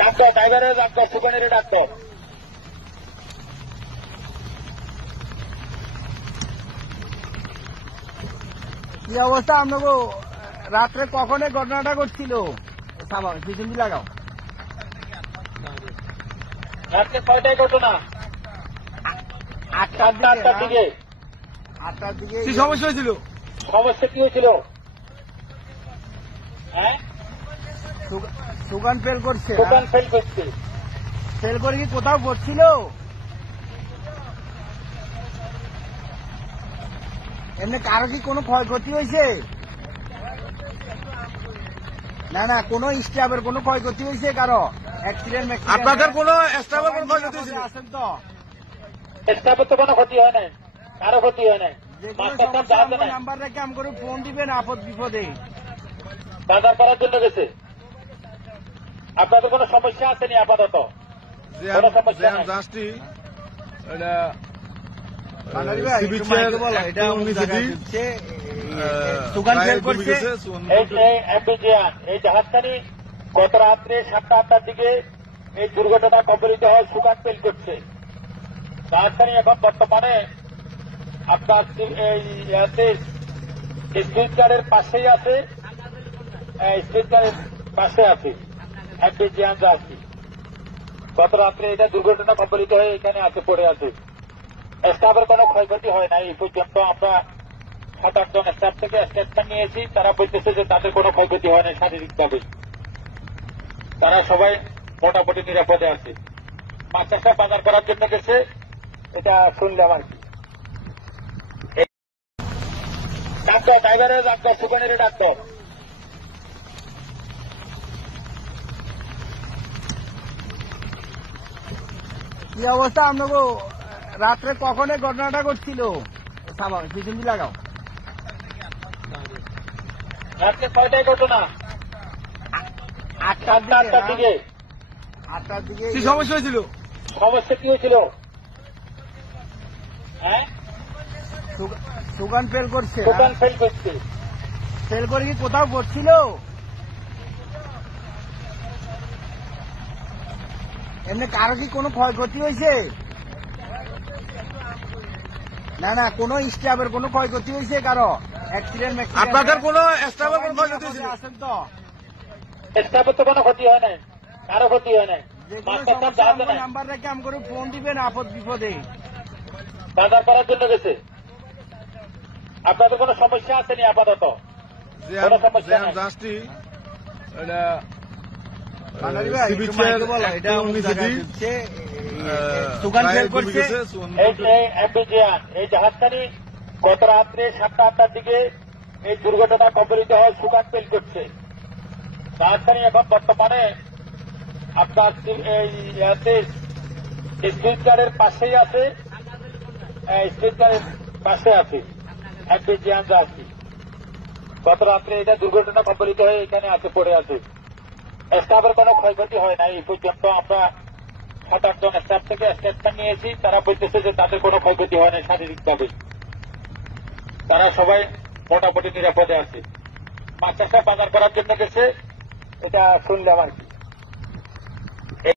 Doctor ড্রাইভারের doctor সুখানের doctor কি অবস্থা আপনাকে রাত্রে কখন এই ঘটনাটা ঘটছিল? পিছন লাগাও। রাত্রে কয়টায় ঘটনা? আটটার দিকে। কি সমস্যা হয়েছিল? সমস্যা কি হয়েছিল? হ্যাঁ, সুগান ফেল করছে। দোকান ফেল করছে। ফেল করে কি কোথাও পড়ছিল? এমনি কারো কি কোনো ক্ষয়ক্ষতি হয়েছে? না না, কোনো স্টাফের কোনো ক্ষয়ক্ষতি হয়েছে কারো? অ্যাক্সিডেন্ট? আপনাদের কোনো স্টাফের কোনো ক্ষয়ক্ষতি হয়েছে? আছেন তো? স্টাফের তো কোনো ক্ষতি হয় নাই, কারো ক্ষতি হয় নাই। যে কোনো সমস্যা নাম্বার রেখে আম করে ফোন দিবেন আপদ বিপদে। বাজার করার জন্য গেছে। আপনাদের কোনো সমস্যা আসেনি আপাতত? কোনো সমস্যা নাই। জাস্টি এটা সুগান ফেল করছে। এই জাহাজখানি গত রাত্রে 7টা-8টার দিকে এই দুর্ঘটনা কবলিত হয়, সুগান ফেল করছে। জাহাজখানি এখন বর্তমানে আপনার স্পিড গার্ডের পাশেই আছে, স্পিড গার্ডের পাশে আছে এমবিজিয়ান জাহাজটি। গত রাত্রে এটা দুর্ঘটনা কবলিত হয়ে এখানে আছে, পড়ে আছে। স্টাফের কোনো ক্ষয়ক্ষতি হয় না এই পর্যন্ত। আমরা 7-8 জন স্টাফ থেকে স্টেটমেন্ট নিয়েছি, তারা বলতেছে যে তাদের কোনো ক্ষয়ক্ষতি হয় না শারীরিকভাবে। তারা সবাই মোটামুটি নিরাপদে আছে। মাছ চাষা বাজার করার জন্য গেছে, এটা শুনলাম আর কি। ডাক্তার ড্রাইভারের ডাক্তার সুখানের ডাক্তার কি অবস্থা আপনাকে রাত্রে কখন এই ঘটনাটা ঘটছিল? পিছন লাগাও। রাত্রে কয়টায় ঘটনা? আটটার দিকে। কি সমস্যা হয়েছিল? সমস্যা কি হয়েছিল? হ্যাঁ, সুগান ফেল করছে। দোকান ফেল করছে। ফেল করে কি কোথাও পড়ছিল? এমনি কারো কি কোনো ক্ষয়ক্ষতি হয়েছে? না না, কোনো স্টাফের কোনো ক্ষয়ক্ষতি হয়েছে কারো? অ্যাক্সিডেন্ট? আপনাদের কোনো স্টাফের কোনো ক্ষয়ক্ষতি হয়েছে? আছেন তো? স্টাফের তো কোনো ক্ষতি হয় নাই, কারো ক্ষতি হয় নাই। যে কোনো সমস্যা নাম্বার রেখে আম করে ফোন দিবেন আপদ বিপদে। বাজার করার জন্য গেছে। আপনাদের কোনো সমস্যা আসেনি আপাতত? কোনো সমস্যা নাই। জাস্টি এটা সুগান ফেল করছে। এই জাহাজখানি গত রাত্রে 7টা-8টার দিকে এই দুর্ঘটনা কবলিত হয়, সুগান ফেল করছে। জাহাজখানি এখন বর্তমানে আপনার স্পিড গার্ডের পাশেই আছে, স্পিড গার্ডের পাশে আছে এমবিজিয়ান জাহাজটি। গত রাত্রে এটা দুর্ঘটনা কবলিত হয়ে এখানে আছে, পড়ে আছে। স্টাফের কোনো ক্ষয়ক্ষতি হয় না এই পর্যন্ত। আমরা 7-8 জন স্টাফ থেকে স্টেটমেন্ট নিয়েছি, তারা বলতেছে যে তাদের কোনো ক্ষয়ক্ষতি হয় না শারীরিকভাবে। তারা সবাই মোটামুটি নিরাপদে আছে। মাছ চাষা বাজার করার জন্য গেছে, এটা শুনলাম আর কি।